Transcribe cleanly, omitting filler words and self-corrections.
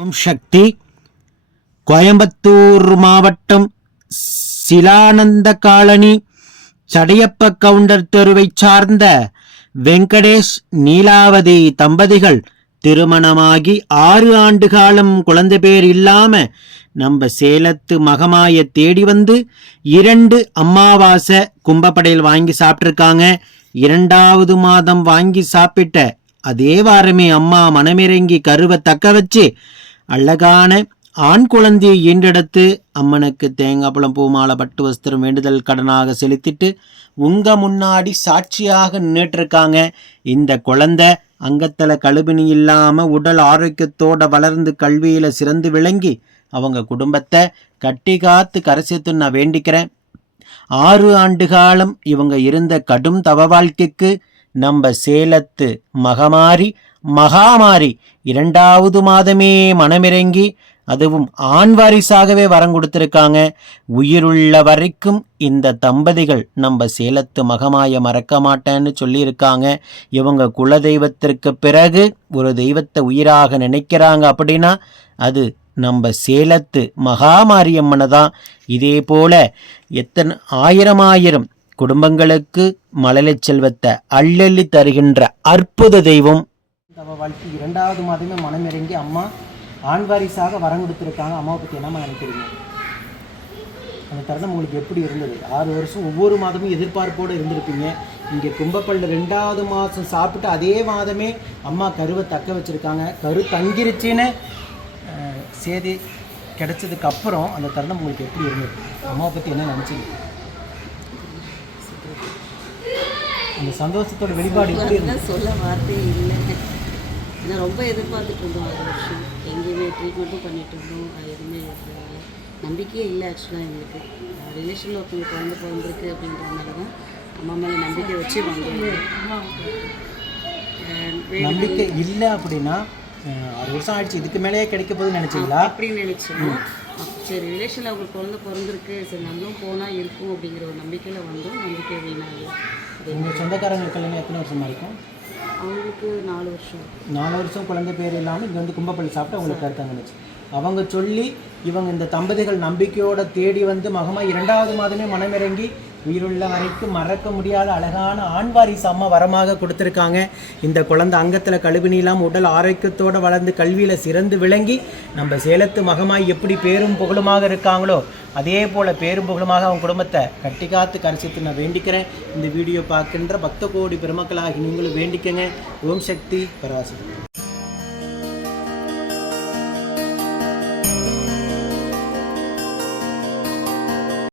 ஓம் சக்தி. கோயம்புத்தூர் மாவட்டம் சிலானந்த colony Sadayappa counter தெருவை சார்ந்த வெங்கடேஷ் நீலாவதி தம்பதிகள் திருமணமாகி 6 ஆண்டு காலம் குழந்தை பேர் இல்லாம நம்ம சேலத்து மகமாய தேடி வந்து 2 அமாவாசை கும்பப்படையில் வாங்கி சாப்பிட்ருக்காங்க. 2வது மாதம் வாங்கி சாப்பிட்ட அதே வாரமே அம்மா மனமிறங்கி கருவை தக்க வச்சு அழகான ஆண் குழந்தையை ஈண்டெடுத்து அம்மனுக்கு தேங்காய் பழம் பூமாலை பட்டு வஸ்திரம் வேண்டுதல் கடனாக செலுத்திட்டு உங்க முன்னாடி சாட்சியாக நின்றுட்டுருக்காங்க. இந்த குழந்தை அங்கத்தில் கழுபினி இல்லாமல் உடல் ஆரோக்கியத்தோடு வளர்ந்து கல்வியில் சிறந்து விளங்கி அவங்க குடும்பத்தை கட்டி காத்து கரை சேர்த்து நான் வேண்டிக்கிறேன். 6 ஆண்டு காலம் இவங்க இருந்த கடும் தவ வாழ்க்கைக்கு நம்ம சேலத்து மகாமாரி 2வது மாதமே மனமிறங்கி அதுவும் ஆண் வாரிசாகவே வரம் கொடுத்துருக்காங்க. உயிருள்ள வரைக்கும் இந்த தம்பதிகள் நம்ம சேலத்து மகமாய மறக்க மாட்டேன்னு சொல்லியிருக்காங்க. இவங்க குலதெய்வத்திற்கு பிறகு ஒரு தெய்வத்தை உயிராக நினைக்கிறாங்க அப்படின்னா அது நம்ம சேலத்து மகாமாரியம்மனை தான். இதே போல எத்தனை ஆயிரம் குடும்பங்களுக்கு மழலை செல்வத்தை அள்ளி தருகின்ற அற்புத தெய்வம். வாழ்க்கை 2வது மாதமே மனமிறங்கி அம்மா ஆண் வாரிசாக வரம் கொடுத்துருக்காங்க. அம்மாவை பற்றி என்னம்மா நினைக்கிறீங்க? அந்த தருணம் உங்களுக்கு எப்படி இருந்தது? 6 வருஷம் ஒவ்வொரு மாதமும் எதிர்பார்ப்போடு இருந்திருப்பீங்க. இங்கே கும்பப்பள்ளியில் 2வது மாதம் சாப்பிட்டு அதே மாதமே அம்மா கருவை தக்க வச்சுருக்காங்க. கரு தங்கிருச்சின்னு சேதி கிடைச்சதுக்கு அப்புறம் அந்த தருணம் உங்களுக்கு எப்படி இருந்தது? அம்மாவை பற்றி என்ன நினச்சிங்க? அந்த சந்தோஷத்தோட வெளிப்பாடு எப்படி இருந்தது? சொல்ல வார்த்தையே இல்லை. நான் ரொம்ப எதிர்பார்த்துட்டு இருந்தோம். 6 வருஷம் எங்கேயுமே ட்ரீட்மெண்ட்டும் பண்ணிட்டு இருந்தோம். எதுவுமே நம்பிக்கையே இல்லை. ஆக்சுவலாக எங்களுக்கு ரிலேஷனில் ஒருத்தவங்க குழந்தை பிறந்திருக்கு அப்படின்றதுனால தான் அம்மா மேலே நம்பிக்கை வச்சு வாங்குவோம். நம்பிக்கை இல்லை அப்படின்னா 6 வருஷம் ஆயிடுச்சு, இதுக்கு மேலேயே கிடைக்க போகுதுன்னு நினச்சிங்களா? அப்படின்னு நினச்சோம். சரி, ரிலேஷனில் அவங்களுக்கு குழந்தை பிறந்திருக்கு, சரி நம்மளும் போனால் இருக்கும் அப்படிங்கிற ஒரு நம்பிக்கையில் வந்தோம். நம்பிக்கை வீணாக. உங்கள் சொந்தக்காரங்களுக்கு கல்யாணம் எத்தனை வருஷமாக இருக்கும்? அவங்களுக்கு 4 வருஷம். 4 வருஷம் குழந்தை பேர் இல்லாமல் இங்கே வந்து கும்பப்பள்ளி சாப்பிட்டு அவங்களுக்கு கருத்தாங்கன்னு அவங்க சொல்லி இவங்க இந்த தம்பதிகள் நம்பிக்கையோடு தேடி வந்து மகமாக 2வது மாதமே மனமிறங்கி உயிருள்ள வரைக்கும் மறக்க முடியாத அழகான ஆண் வாரிசு அம்மா வரமாக கொடுத்துருக்காங்க. இந்த குழந்தை அங்கத்தில் கழுவினி இல்லாமல் உடல் ஆரோக்கியத்தோடு வளர்ந்து கல்வியில் சிறந்து விளங்கி நம்ம சேலத்து மகமாய் எப்படி பேரும் புகழுமாக இருக்காங்களோ அதே போல் பேரும் புகழுமாக அவங்க குடும்பத்தை கட்டி காத்து கரைச்சித்து நான் வேண்டிக்கிறேன். இந்த வீடியோ பார்க்கின்ற பக்த கோடி பெருமக்களாகி நீங்களும் வேண்டிக்கங்க. ஓம் சக்தி பராசக்தி.